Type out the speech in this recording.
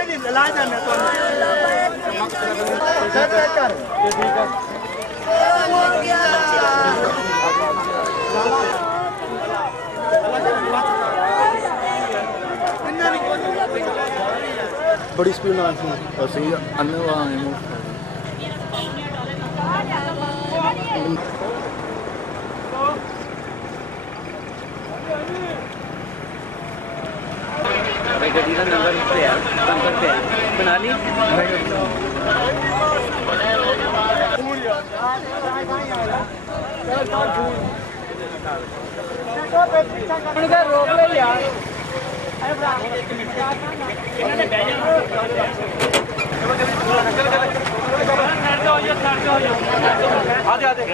ਕੋਈ ਨਹੀਂ ਲਾ ਜਾਂਦੇ ਤੁਹਾਨੂੰ ਸਰ ਚੈੱਕ ਕਰ ਇਹ ਠੀਕ ਹੈ बड़ी स्पीड में ਅਸੀਂ ਅੰਨਵਾ ਆਏ ਮੋ भाई गड्डी का नंबर पे है नंबर पे है बना ली रोक ले यार आधे आधे